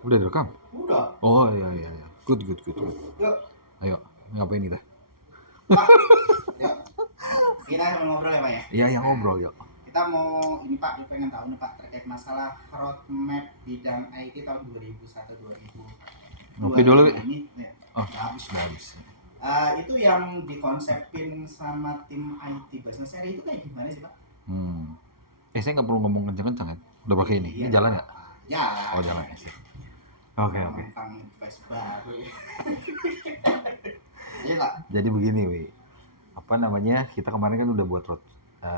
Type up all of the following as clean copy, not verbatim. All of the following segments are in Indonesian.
Udah direkam? Udah. Oh iya iya iya. Good good good good. Yuk, Ayo, ngapain kita? Pak. Yuk, kita ngobrol ya Pak ya. Iya yang Nah, ngobrol yuk. kita mau ini Pak, pengen tahu nih Pak terkait masalah roadmap bidang IT tahun 2001 Ngopi dulu. 2025 ini. Ya, Oh, udah habis udah Pak. habis. Itu yang dikonsepin sama tim IT Business Area itu kayak gimana sih Pak? Saya nggak perlu ngomong kenceng-kenceng kan? Udah pakai ini? Iya, Ini jalan ya? apa-apa. Jalan. Oh jalan ya sih. Oke oke. Tentang device baru. Iya Pak. Jadi begini, Wi. Apa namanya? Kita kemarin kan udah buat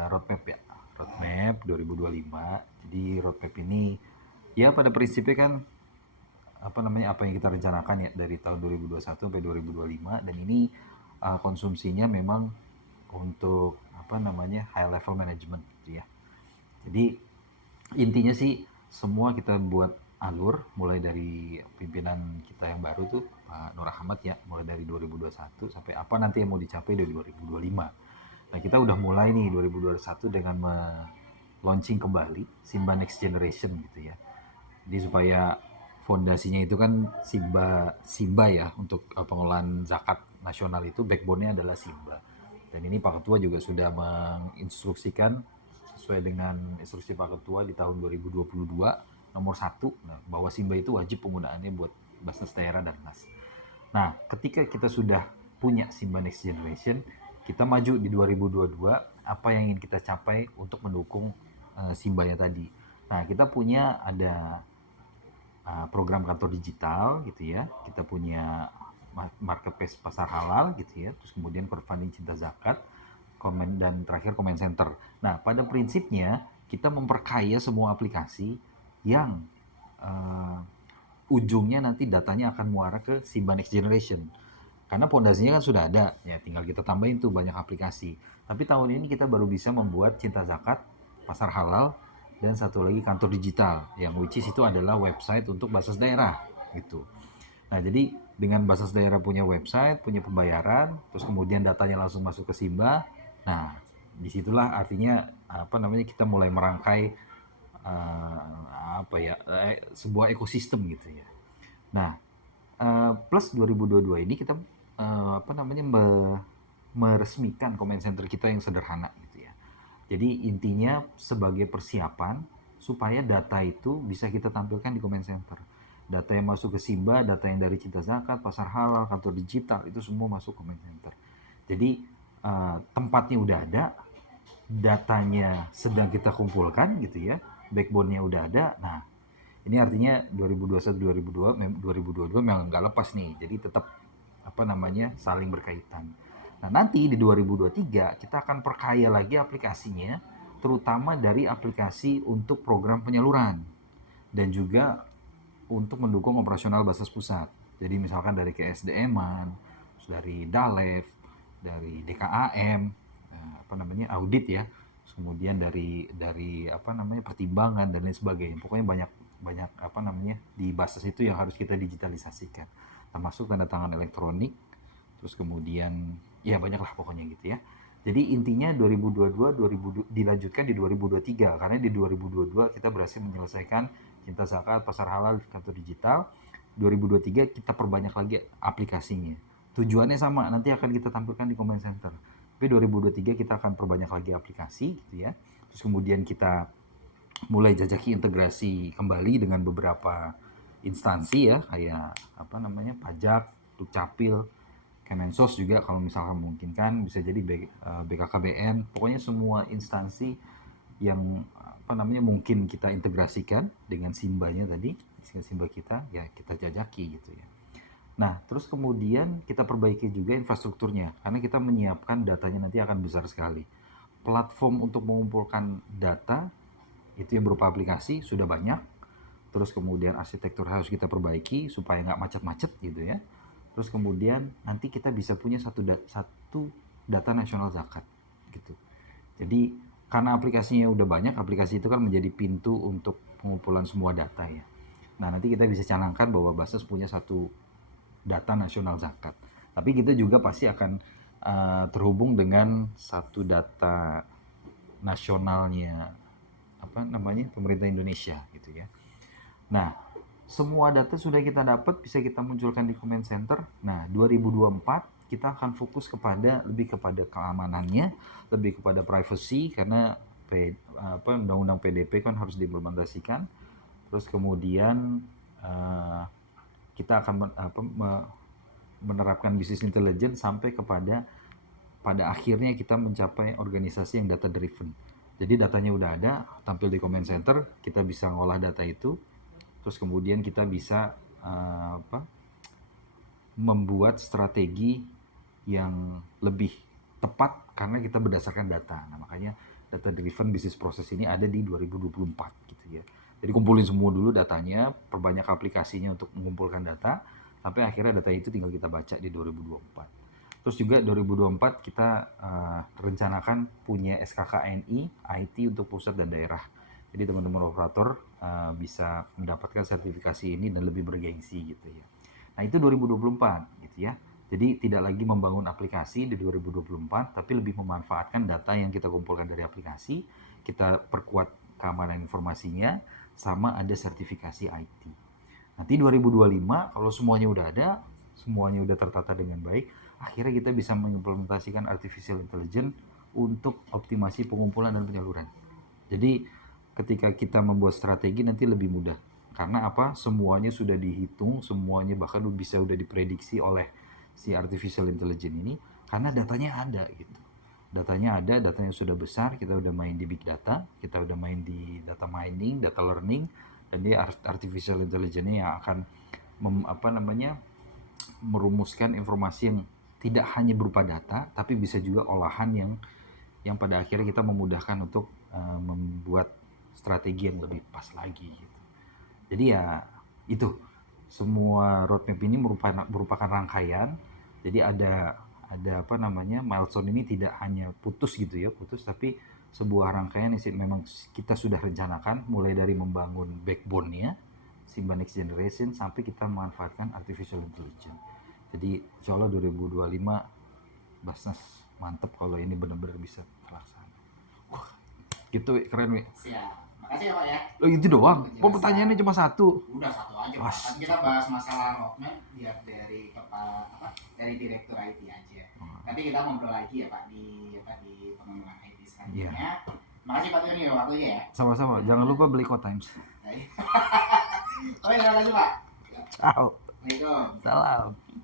roadmap ya. Roadmap 2025. Jadi roadmap ini ya pada prinsipnya kan apa namanya apa yang kita rencanakan ya dari tahun 2021 sampai 2025 dan ini konsumsinya memang untuk apa namanya high level management gitu ya. Jadi intinya sih semua kita buat alur mulai dari pimpinan kita yang baru tuh Pak Nur Ahmad ya mulai dari 2021 sampai apa nanti yang mau dicapai dari 2025. Nah kita udah mulai nih 2021 dengan launching kembali Simba Next Generation gitu ya. Jadi supaya fondasinya itu kan Simba ya untuk pengelolaan zakat nasional itu backbone-nya adalah Simba. Dan ini Pak Ketua juga sudah menginstruksikan sesuai dengan instruksi Pak Ketua di tahun 2022 nomor 1 bahwa Simba itu wajib penggunaannya buat Basnas daerah dan nas. Nah, ketika kita sudah punya Simba Next Generation, kita maju di 2022 apa yang ingin kita capai untuk mendukung Simbanya tadi. Nah, kita punya ada program kantor digital gitu ya. Kita punya marketplace pasar halal gitu ya. Terus kemudian crowdfunding cinta zakat, komen dan terakhir comment center. Nah, pada prinsipnya kita memperkaya semua aplikasi yang ujungnya nanti datanya akan muara ke Simba Next Generation. Karena pondasinya kan sudah ada, ya tinggal kita tambahin tuh banyak aplikasi. Tapi tahun ini kita baru bisa membuat Cinta Zakat, Pasar Halal, dan satu lagi kantor digital, yang which is itu adalah website untuk Basnas daerah gitu. Nah jadi dengan Basnas daerah punya website, punya pembayaran, terus kemudian datanya langsung masuk ke Simba. Nah disitulah artinya apa namanya kita mulai merangkai apa ya sebuah ekosistem gitu ya. Nah plus 2022 ini kita apa namanya meresmikan comment center kita yang sederhana gitu ya. Jadi intinya sebagai persiapan supaya data itu bisa kita tampilkan di comment center. Data yang masuk ke Simba, data yang dari Cinta Zakat, Pasar Halal, kantor digital itu semua masuk comment center. Jadi tempatnya udah ada, datanya sedang kita kumpulkan gitu ya, backbone-nya udah ada. Nah, ini artinya 2021 2022 memang nggak lepas nih. Jadi tetap apa namanya saling berkaitan. Nah, nanti di 2023 kita akan perkaya lagi aplikasinya, terutama dari aplikasi untuk program penyaluran dan juga untuk mendukung operasional Basnas Pusat. Jadi misalkan dari KSDM-an, dari DALEV, dari DKAM, apa namanya audit ya, kemudian dari apa namanya pertimbangan dan lain sebagainya. Pokoknya banyak banyak apa namanya di Basnas itu yang harus kita digitalisasikan, termasuk tanda tangan elektronik, terus kemudian ya banyak lah pokoknya gitu ya. Jadi intinya 2022 dilanjutkan di 2023 karena di 2022 kita berhasil menyelesaikan Cinta Zakat, Pasar Halal, kantor digital. 2023 kita perbanyak lagi aplikasinya. Tujuannya sama, nanti akan kita tampilkan di comment center. Tapi 2023 kita akan perbanyak lagi aplikasi gitu ya. Terus kemudian kita mulai jajaki integrasi kembali dengan beberapa instansi ya kayak apa namanya pajak, dukcapil, Kemensos juga kalau misalkan memungkinkan bisa jadi BKKBN, pokoknya semua instansi yang apa namanya mungkin kita integrasikan dengan Simbanya tadi, Simba kita ya kita jajaki gitu ya. Nah, terus kemudian kita perbaiki juga infrastrukturnya karena kita menyiapkan datanya nanti akan besar sekali. Platform untuk mengumpulkan data itu yang berupa aplikasi sudah banyak. Terus kemudian arsitektur harus kita perbaiki supaya nggak macet-macet gitu ya. Terus kemudian nanti kita bisa punya satu data nasional zakat gitu. Jadi karena aplikasinya udah banyak, aplikasi itu kan menjadi pintu untuk pengumpulan semua data ya. Nah nanti kita bisa canangkan bahwa Basnas punya satu data nasional zakat. Tapi kita juga pasti akan terhubung dengan satu data nasionalnya apa namanya pemerintah Indonesia gitu ya. Nah semua data sudah kita dapat, bisa kita munculkan di command center. Nah, 2024 kita akan fokus lebih kepada keamanannya, lebih kepada privacy, karena undang-undang PDP kan harus diimplementasikan. Terus kemudian kita akan menerapkan business intelligence sampai pada akhirnya kita mencapai organisasi yang data driven. Jadi datanya udah ada, tampil di command center, kita bisa ngolah data itu, terus kemudian kita bisa membuat strategi yang lebih tepat karena kita berdasarkan data. Nah, makanya data driven business process ini ada di 2024 gitu ya. Jadi kumpulin semua dulu datanya, perbanyak aplikasinya untuk mengumpulkan data, sampai akhirnya data itu tinggal kita baca di 2024. Terus juga 2024 kita rencanakan punya SKKNI IT untuk pusat dan daerah. Jadi teman-teman operator bisa mendapatkan sertifikasi ini dan lebih bergengsi gitu ya. Nah itu 2024 gitu ya. Jadi tidak lagi membangun aplikasi di 2024, tapi lebih memanfaatkan data yang kita kumpulkan dari aplikasi, kita perkuat keamanan informasinya, sama ada sertifikasi IT. Nanti 2025 kalau semuanya udah ada, semuanya udah tertata dengan baik, akhirnya kita bisa mengimplementasikan artificial intelligence untuk optimasi pengumpulan dan penyaluran. Jadi ketika kita membuat strategi nanti lebih mudah. Karena apa? Semuanya sudah dihitung, semuanya bahkan bisa udah diprediksi oleh si artificial intelligence ini karena datanya ada gitu. Datanya ada, datanya sudah besar, kita udah main di big data, kita udah main di data mining, data learning, dan dia artificial intelligence yang akan merumuskan informasi yang tidak hanya berupa data, tapi bisa juga olahan yang pada akhirnya kita memudahkan untuk membuat strategi yang lebih pas lagi gitu. Jadi ya itu semua roadmap ini merupakan rangkaian. Jadi ada milestone ini tidak hanya putus gitu ya, tapi sebuah rangkaian yang memang kita sudah rencanakan mulai dari membangun backbone-nya Simba Next Generation sampai kita memanfaatkan artificial intelligence. Jadi insya Allah 2025 Basnas mantep kalau ini benar-benar bisa terlaksana. Wah, gitu keren Wi. Siap. Makasih ya Pak ya. Lo itu doang. Pertanyaannya cuma satu. Udah satu aja Pak. Kan kita bahas masalah roadmap biar dari dari direktur IT aja. Nanti kita ngobrol lagi ya Pak di pengembangan IT selanjutnya. Yeah. Makasih Pak Tony waktunya ya. Sama-sama. Jangan lupa beli Co-Times. Oh iya, terima kasih Pak. Ciao. Assalamualaikum. Salam.